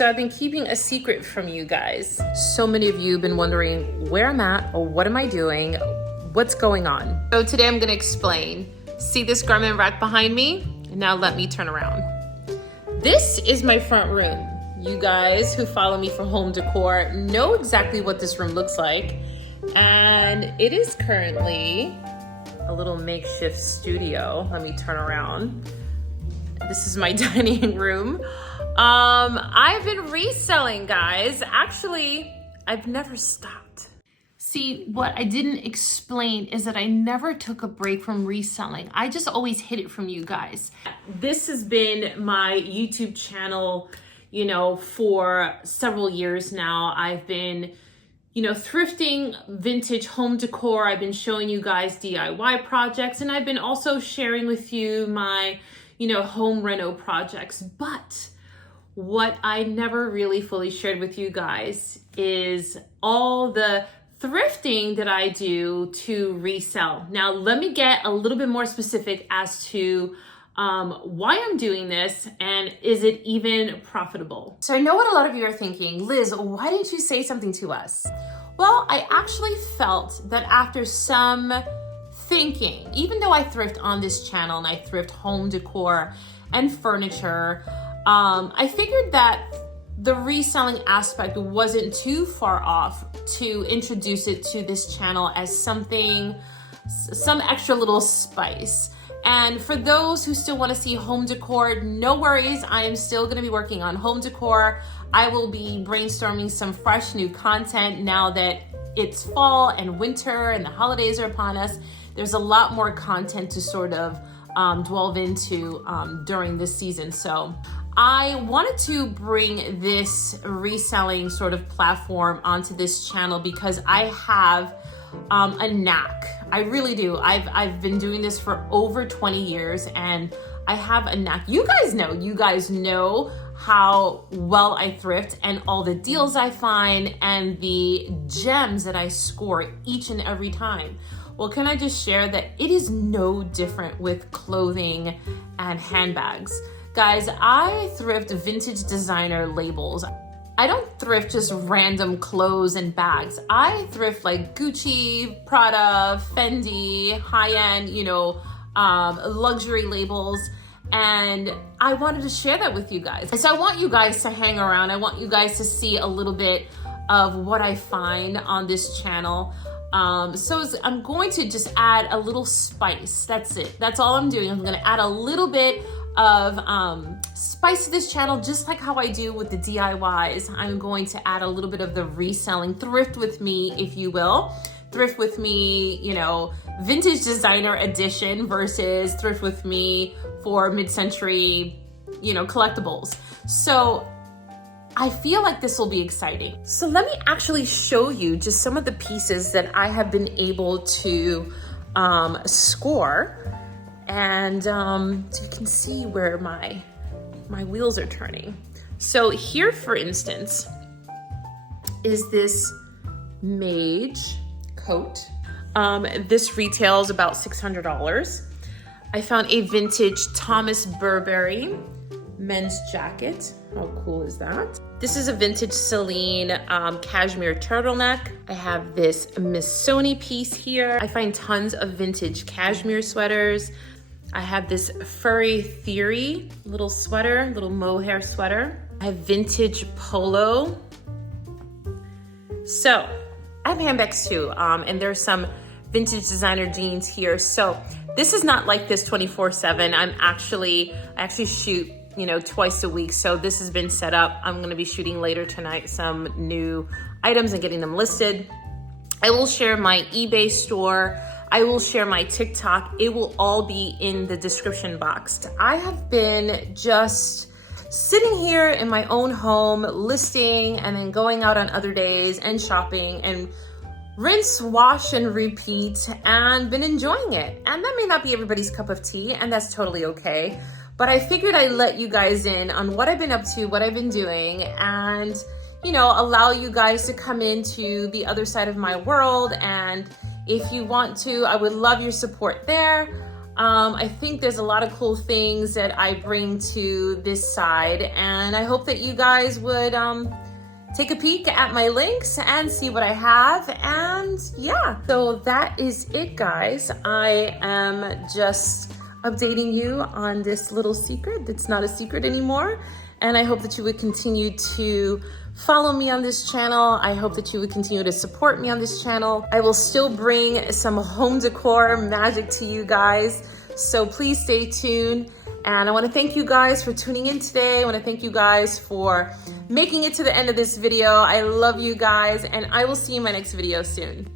So I've been keeping a secret from you guys. So many of you have been wondering where I'm at or what am I doing? What's going on? So today I'm gonna explain. See this garment rack behind me? Now let me turn around. This is my front room. You guys who follow me for home decor know exactly what this room looks like. And it is currently a little makeshift studio. Let me turn around. This is my dining room. I've been reselling, guys. Actually, I've never stopped. See, what I didn't explain is that I never took a break from reselling. I just always hid it from you guys. This has been my YouTube channel, you know, for several years now. I've been, you know, thrifting vintage home decor. I've been showing you guys DIY projects, and I've been also sharing with you my, you know, home reno projects. But what I never really fully shared with you guys is all the thrifting that I do to resell. Now, let me get a little bit more specific as to why I'm doing this and is it even profitable? So I know what a lot of you are thinking, Liz, why didn't you say something to us? Well, I actually felt that after some thinking, even though I thrift on this channel and I thrift home decor and furniture, I figured that the reselling aspect wasn't too far off to introduce it to this channel as something, some extra little spice. And for those who still want to see home decor, no worries. I am still going to be working on home decor. I will be brainstorming some fresh new content now that it's fall and winter and the holidays are upon us. There's a lot more content to sort of delve into during this season. So I wanted to bring this reselling sort of platform onto this channel because I have a knack. I really do. I've been doing this for over 20 years and I have a knack. You guys know how well I thrift and all the deals I find and the gems that I score each and every time. Well, can I just share that it is no different with clothing and handbags. Guys, I thrift vintage designer labels. I don't thrift just random clothes and bags. I thrift like Gucci, Prada, Fendi, high-end, you know, luxury labels. And I wanted to share that with you guys. So I want you guys to hang around. I want you guys to see a little bit of what I find on this channel. So I'm going to just add a little spice. That's it. That's all I'm doing. I'm going to add a little bit of spice to this channel, just like how I do with the DIYs. I'm going to add a little bit of the reselling. Thrift with me, if you will. Thrift with me, you know, vintage designer edition versus thrift with me for mid-century, you know, collectibles. So I feel like this will be exciting. So let me actually show you just some of the pieces that I have been able to score. And so you can see where my wheels are turning. So here, for instance, is this mage coat. This retails about $600. I found a vintage Thomas Burberry men's jacket. How cool is that? This is a vintage Celine cashmere turtleneck. I have this Missoni piece here. I find tons of vintage cashmere sweaters. I have this Furry Theory little sweater, little mohair sweater. I have vintage polo. So I have handbags too, and there's some vintage designer jeans here. So this is not like this 24/7. I actually shoot, you know, twice a week. So this has been set up. I'm gonna be shooting later tonight some new items and getting them listed. I will share my eBay store. I will share my TikTok. It will all be in the description box. I have been just sitting here in my own home, listing and then going out on other days and shopping and rinse, wash, and repeat, and been enjoying it. And that may not be everybody's cup of tea, and that's totally okay. But I figured I'd let you guys in on what I've been up to, what I've been doing, and, you know, allow you guys to come into the other side of my world. And if you want to, I would love your support there. I think there's a lot of cool things that I bring to this side, and I hope that you guys would take a peek at my links and see what I have. And yeah, so that is it, guys. I am just updating you on this little secret that's not a secret anymore. And I hope that you would continue to follow me on this channel. I hope that you would continue to support me on this channel. I will still bring some home decor magic to you guys. So please stay tuned. And I want to thank you guys for tuning in today. I want to thank you guys for making it to the end of this video. I love you guys, and I will see you in my next video soon.